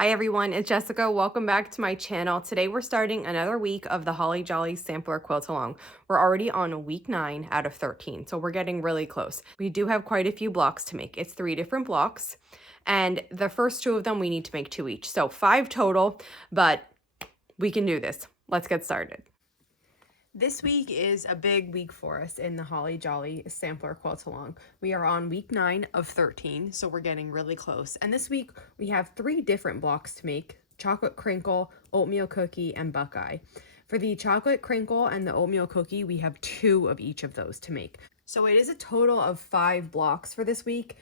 Hi everyone, it's Jessica. Welcome back to my channel. Today we're starting another week of the Holly Jolly Sampler Quilt Along. We're already on week 9 out of 13, so we're getting really close. We do have quite a few blocks to make. It's 3 different blocks, and the first 2 of them we need to make 2 each. So 5 total, but we can do this. Let's get started. This week is a big week for us in the Holly Jolly Sampler Quilt Along. We are on week 9 of 13, so we're getting really close. And this week we have 3 different blocks to make: chocolate crinkle, oatmeal cookie, and Buckeye. For the chocolate crinkle and the oatmeal cookie, we have 2 of each of those to make. So it is a total of 5 blocks for this week.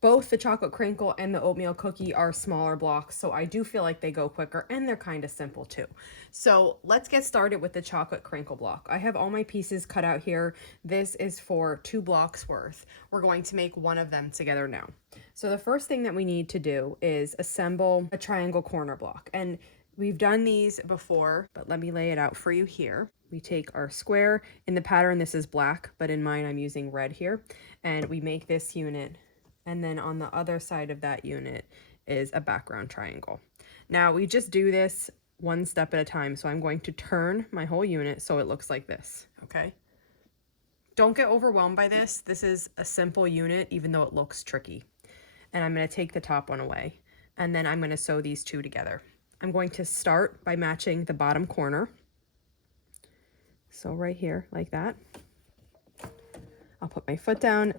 Both the chocolate crinkle and the oatmeal cookie are smaller blocks, so I do feel like they go quicker, and they're kind of simple too. So let's get started with the chocolate crinkle block. I have all my pieces cut out here. This is for 2 blocks worth. We're going to make one of them together now. So the first thing that we need to do is assemble a triangle corner block. And we've done these before, but let me lay it out for you here. We take our square. In the pattern, this is black, but in mine, I'm using red here. And we make this unit. And then on the other side of that unit is a background triangle. Now, we just do this one step at a time. So I'm going to turn my whole unit so it looks like this, okay? Don't get overwhelmed by this. This is a simple unit, even though it looks tricky. And I'm going to take the top one away. And then I'm going to sew these 2 together. I'm going to start by matching the bottom corner. So right here, like that. I'll put my foot down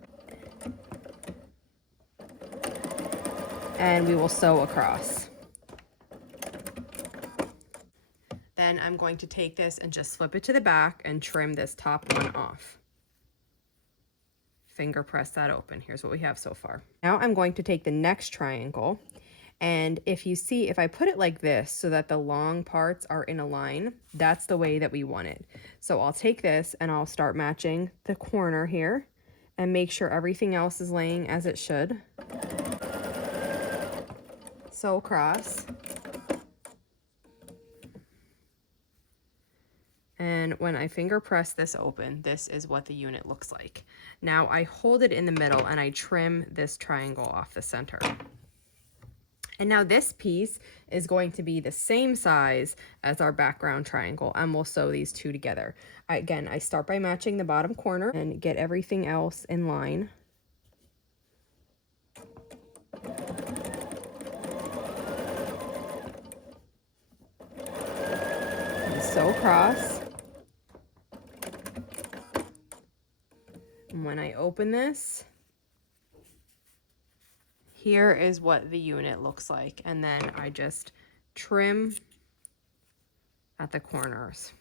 and we will sew across. Then I'm going to take this and just flip it to the back and trim this top one off. Finger press that open. Here's what we have so far. Now I'm going to take the next triangle, and if you see, if I put it like this so that the long parts are in a line, that's the way that we want it. So I'll take this and I'll start matching the corner here and make sure everything else is laying as it should. Sew across. And when I finger press this open, this is what the unit looks like. Now I hold it in the middle and I trim this triangle off the center. And now this piece is going to be the same size as our background triangle, and we'll sew these 2 together. Again, I start by matching the bottom corner and get everything else in line. And sew across. And when I open this, here is what the unit looks like, and then I just trim at the corners.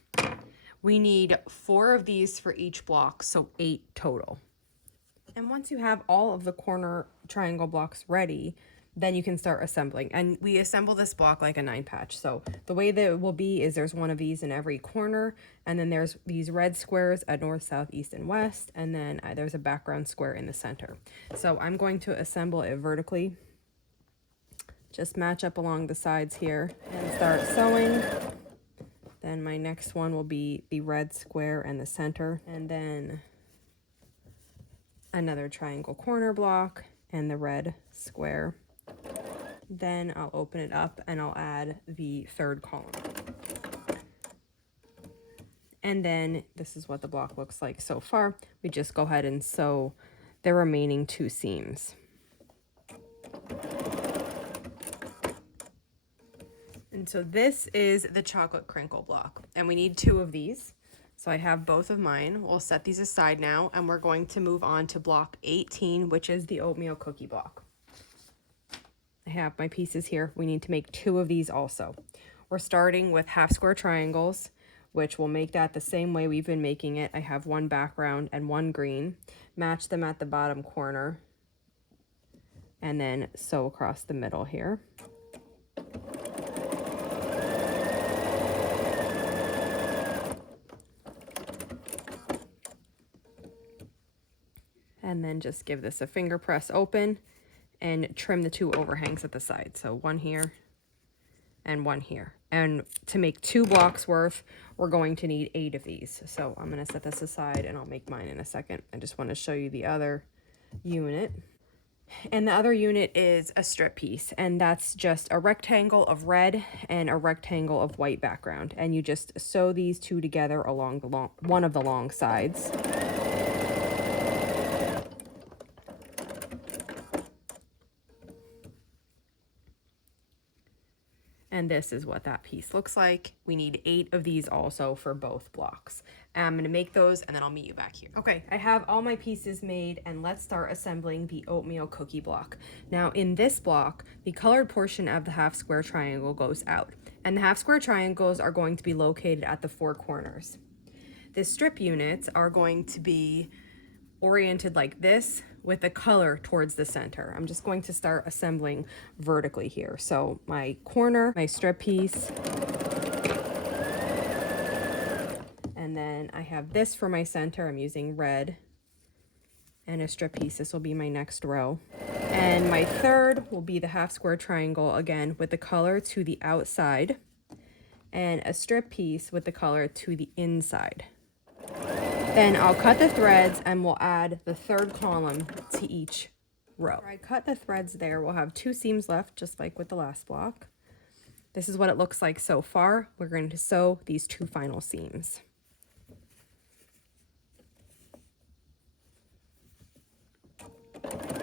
We need 4 of these for each block, so 8 total. And once you have all of the corner triangle blocks ready, then you can start assembling. And we assemble this block like a 9-patch. So the way that it will be is there's one of these in every corner, and then there's these red squares at north, south, east, and west, and then there's a background square in the center. So I'm going to assemble it vertically. Just match up along the sides here and start sewing. Then my next one will be the red square and the center, and then another triangle corner block and the red square. Then I'll open it up and I'll add the 3rd column. And then this is what the block looks like so far. We just go ahead and sew the remaining 2 seams. And so this is the chocolate crinkle block, and we need 2 of these. So I have both of mine. We'll set these aside now, and we're going to move on to block 18, which is the oatmeal cookie block. I have my pieces here. We need to make 2 of these also. We're starting with half square triangles, which will make that the same way we've been making it. I have 1 background and 1 green. Match them at the bottom corner, and then sew across the middle here. And then just give this a finger press open and trim the 2 overhangs at the side. So 1 here and 1 here. And to make 2 blocks worth, we're going to need 8 of these. So I'm going to set this aside and I'll make mine in a second. I just want to show you the other unit. And the other unit is a strip piece, and that's just a rectangle of red and a rectangle of white background. And you just sew these two together along the one of the long sides. And this is what that piece looks like. We need 8 of these also for both blocks. I'm gonna make those and then I'll meet you back here. Okay, I have all my pieces made and let's start assembling the oatmeal cookie block. Now in this block, the colored portion of the half square triangle goes out, and the half square triangles are going to be located at the 4 corners. The strip units are going to be oriented like this with the color towards the center. I'm just going to start assembling vertically here. So my corner, my strip piece, and then I have this for my center. I'm using red and a strip piece. This will be my next row. And my third will be the half square triangle again with the color to the outside and a strip piece with the color to the inside. Then I'll cut the threads and we'll add the third column to each row. After I cut the threads there, we'll have 2 seams left, just like with the last block. This is what it looks like so far. We're going to sew these 2 final seams.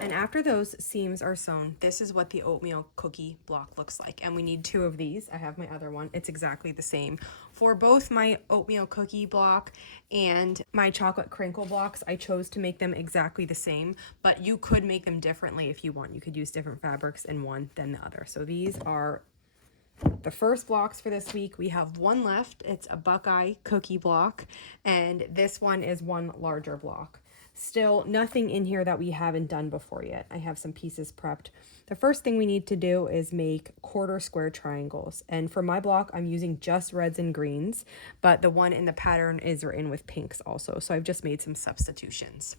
And after those seams are sewn, this is what the oatmeal cookie block looks like. And we need 2 of these. I have my other one. It's exactly the same. For both my oatmeal cookie block and my chocolate crinkle blocks, I chose to make them exactly the same, but you could make them differently if you want. You could use different fabrics in one than the other. So these are the first blocks for this week. We have 1 left. It's a Buckeye cookie block, and this one is 1 larger block. Still nothing in here that we haven't done before yet. I have some pieces prepped. The first thing we need to do is make quarter square triangles. And for my block, I'm using just reds and greens, but the one in the pattern is written with pinks also. So I've just made some substitutions.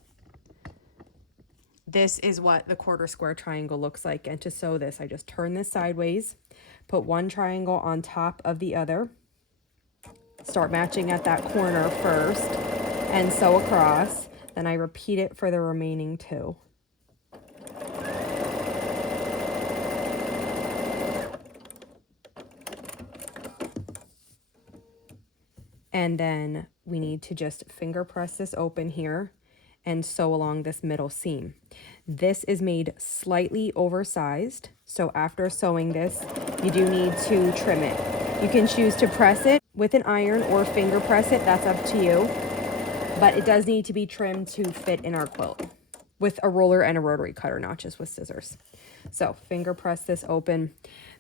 This is what the quarter square triangle looks like. And to sew this, I just turn this sideways, put 1 triangle on top of the other, start matching at that corner first, and sew across. Then I repeat it for the remaining 2. And then we need to just finger press this open here and sew along this middle seam. This is made slightly oversized, so after sewing this, you do need to trim it. You can choose to press it with an iron or finger press it, that's up to you. But it does need to be trimmed to fit in our quilt with a roller and a rotary cutter, not just with scissors. So finger press this open.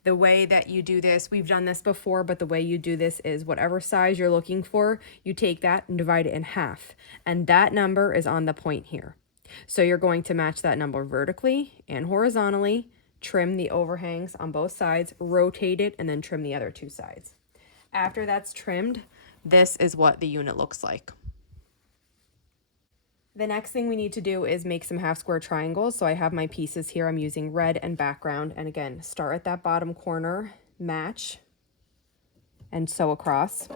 The way that you do this, we've done this before, but the way you do this is whatever size you're looking for, you take that and divide it in half. And that number is on the point here. So you're going to match that number vertically and horizontally, trim the overhangs on both sides, rotate it, and then trim the other 2 sides. After that's trimmed, this is what the unit looks like. The next thing we need to do is make some half square triangles. So I have my pieces here. I'm using red and background. And again, start at that bottom corner, match, and sew across.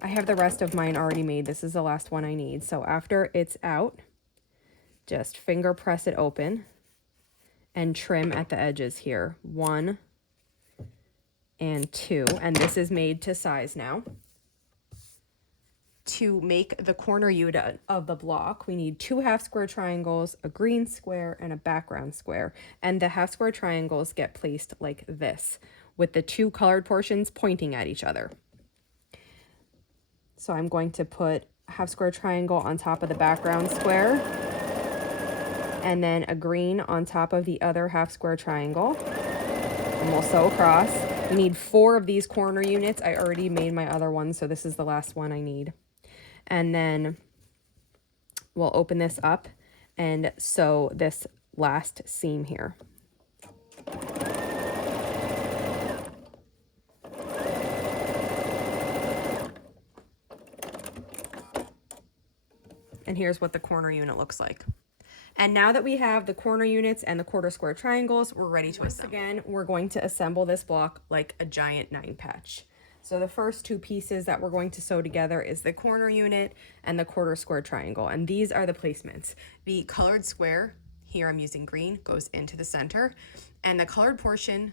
I have the rest of mine already made. This is the last one I need. So after it's out, just finger press it open and trim at the edges here. 1 and 2. And this is made to size now. To make the corner unit of the block, we need 2 half square triangles, a green square, and a background square. And the half square triangles get placed like this, with the 2 colored portions pointing at each other. So I'm going to put a half square triangle on top of the background square, and then a green on top of the other half square triangle. And we'll sew across. We need 4 of these corner units. I already made my other one, so this is the last one I need. And then we'll open this up and sew this last seam here. And here's what the corner unit looks like. And now that we have the corner units and the quarter square triangles, we're ready to assemble. Again, we're going to assemble this block like a giant 9-patch. So the first 2 pieces that we're going to sew together is the corner unit and the quarter square triangle. And these are the placements. The colored square Here I'm using green, goes into the center. And the colored portion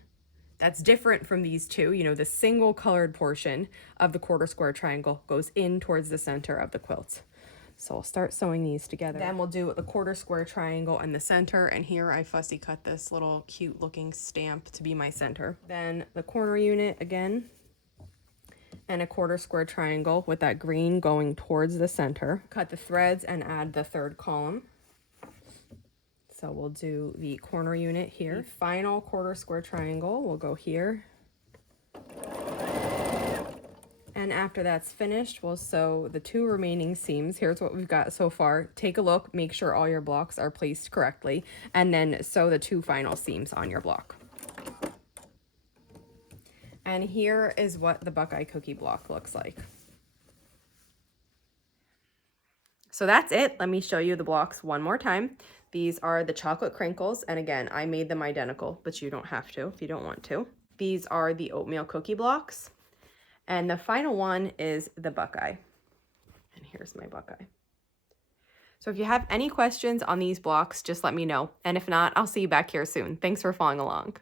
that's different from these two, you know, the single colored portion of the quarter square triangle goes in towards the center of the quilt. So I'll start sewing these together. Then we'll do the quarter square triangle in the center, and here I fussy cut this little cute looking stamp to be my center. Then the corner unit again, and a quarter square triangle with that green going towards the center. Cut the threads and add the third column. So we'll do the corner unit here. The final quarter square triangle will go here. And after that's finished, we'll sew the 2 remaining seams. Here's what we've got so far. Take a look, make sure all your blocks are placed correctly, and then sew the 2 final seams on your block. And here is what the Buckeye cookie block looks like. So that's it. Let me show you the blocks one more time. These are the chocolate crinkles, and again, I made them identical, but you don't have to if you don't want to. These are the oatmeal cookie blocks, and the final one is the Buckeye. And here's my Buckeye. So if you have any questions on these blocks, just let me know, and if not, I'll see you back here soon. Thanks for following along.